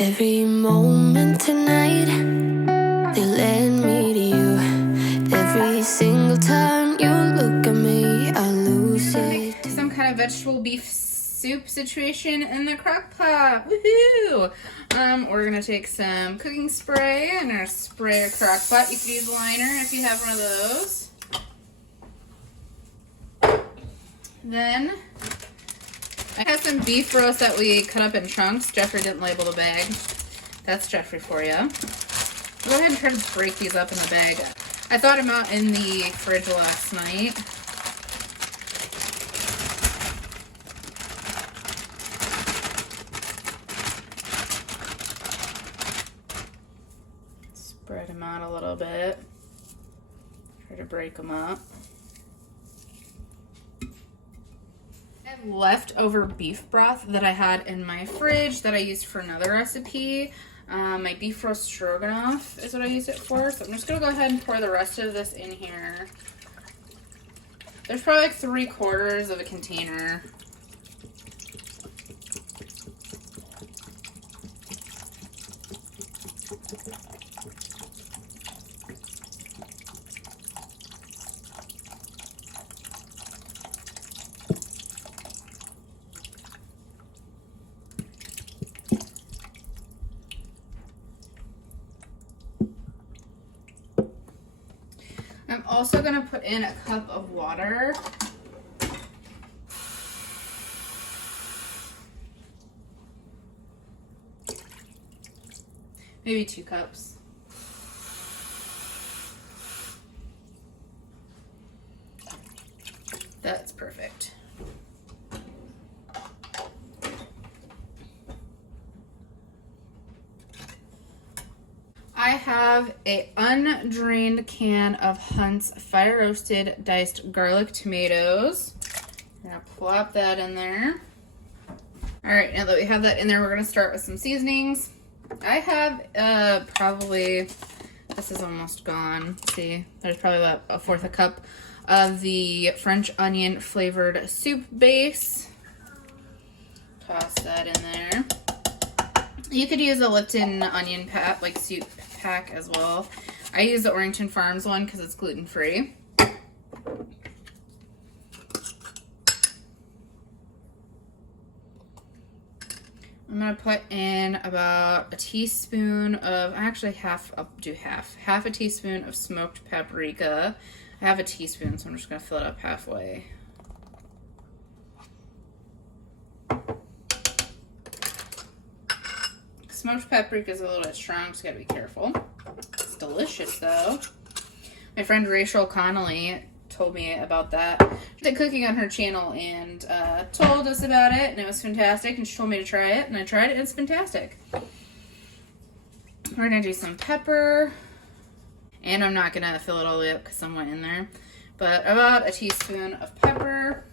Every moment tonight, they led me to you. Every single time you look at me, I lose it. Some kind of vegetable beef soup situation in the crock pot. Woohoo! We're gonna take some cooking spray and our spray a crock pot. You could use liner if you have one of those. Then I have some beef roast that we cut up in chunks. Jeffrey didn't label the bag. That's Jeffrey for you. Go ahead and try to break these up in the bag. I thawed them out in the fridge last night. Spread them out a little bit. Try to break them up. I have leftover beef broth that I had in my fridge that I used for another recipe. My beef roast stroganoff is what I used it for. So I'm just going to go ahead and pour the rest of this in here. There's probably like 3/4 of a container. I'm also going to put in a cup of water. Maybe 2 cups. That's perfect. I have a undrained can of Hunt's fire roasted diced garlic tomatoes. I'm gonna plop that in there. All right, now that we have that in there, we're gonna start with some seasonings. I have probably, this is almost gone. Let's see, there's probably about 1/4 cup of the French onion flavored soup base. Toss that in there. You could use a Lipton onion pack, like soup pack as well. I use the Orrington Farms one because it's gluten-free. I'm gonna put in about a teaspoon of, actually I'll do half a teaspoon of smoked paprika. I have a teaspoon, so I'm just gonna fill it up halfway. Smoked paprika is a little bit strong, so you gotta be careful. It's delicious though. My friend Rachel Connolly told me about that. She did cooking on her channel and told us about it, and it was fantastic, and she told me to try it, and I tried it, and it's fantastic. We're gonna do some pepper, and I'm not gonna fill it all the way up because some went in there, but about a teaspoon of pepper.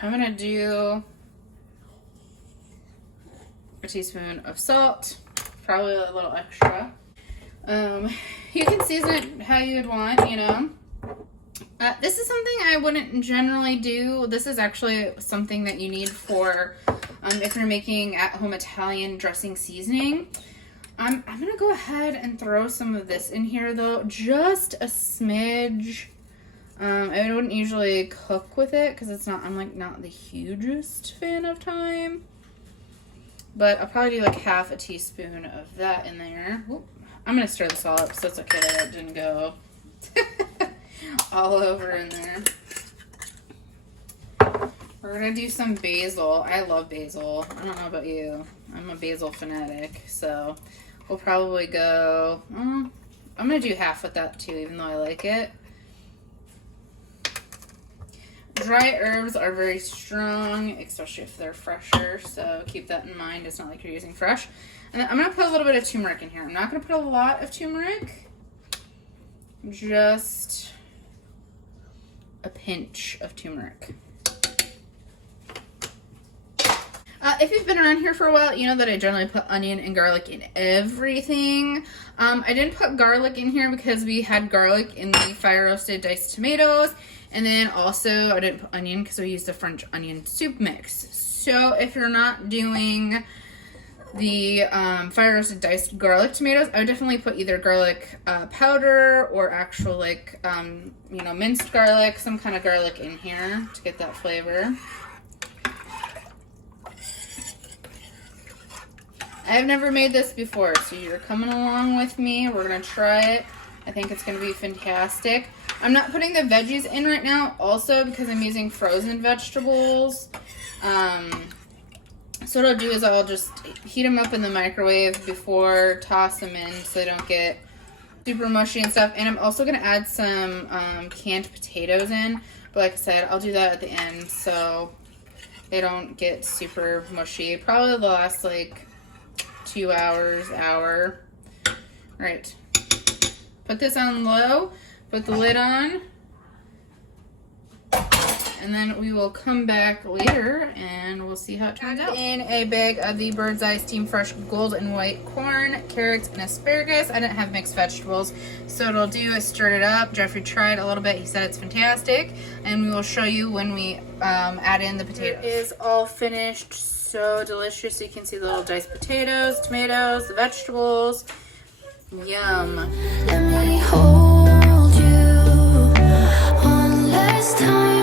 I'm gonna do a teaspoon of salt, probably a little extra. You can season it how you would want, you know. This is something I wouldn't generally do. This is actually something that you need for if you're making at-home Italian dressing seasoning. I'm gonna go ahead and throw some of this in here though, just a smidge. I wouldn't usually cook with it because I'm like not the hugest fan of thyme, but I'll probably do like half a teaspoon of that in there. Whoop. I'm gonna stir this all up so it's okay that it didn't go all over in there. We're gonna do some basil. I love basil. I don't know about you. I'm a basil fanatic, so we'll probably go, I'm gonna do half with that too, even though I like it. Dry herbs are very strong, especially if they're fresher, so keep that in mind. It's not like you're using fresh. And then I'm going to put a little bit of turmeric in here. I'm not going to put a lot of turmeric, just a pinch of turmeric. If you've been around here for a while, you know that I generally put onion and garlic in everything. I didn't put garlic in here because we had garlic in the fire roasted diced tomatoes, And then also I didn't put onion because we used the French onion soup mix. So if you're not doing the fire roasted diced garlic tomatoes, I would definitely put either garlic powder or actual like you know, minced garlic, some kind of garlic in here to get that flavor. I've never made this before, so you're coming along with me. We're gonna try it. I think it's gonna be fantastic. I'm not putting the veggies in right now, also because I'm using frozen vegetables. So what I'll do is I'll just heat them up in the microwave before toss them in so they don't get super mushy and stuff. And I'm also going to add some canned potatoes in. But like I said, I'll do that at the end so they don't get super mushy. Probably the last like 2 hours, hour. All right. Put this on low. Put the lid on. And then we will come back later and we'll see how it turns out. In a bag of the Bird's Eye Steamed Fresh Gold and White Corn, carrots, and asparagus. I didn't have mixed vegetables, so what I'll do is stir it up. Jeffrey tried a little bit. He said it's fantastic. And we will show you when we add in the potatoes. It is all finished. So delicious. You can see the little diced potatoes, tomatoes, the vegetables. Yum. Let me hold you one last time.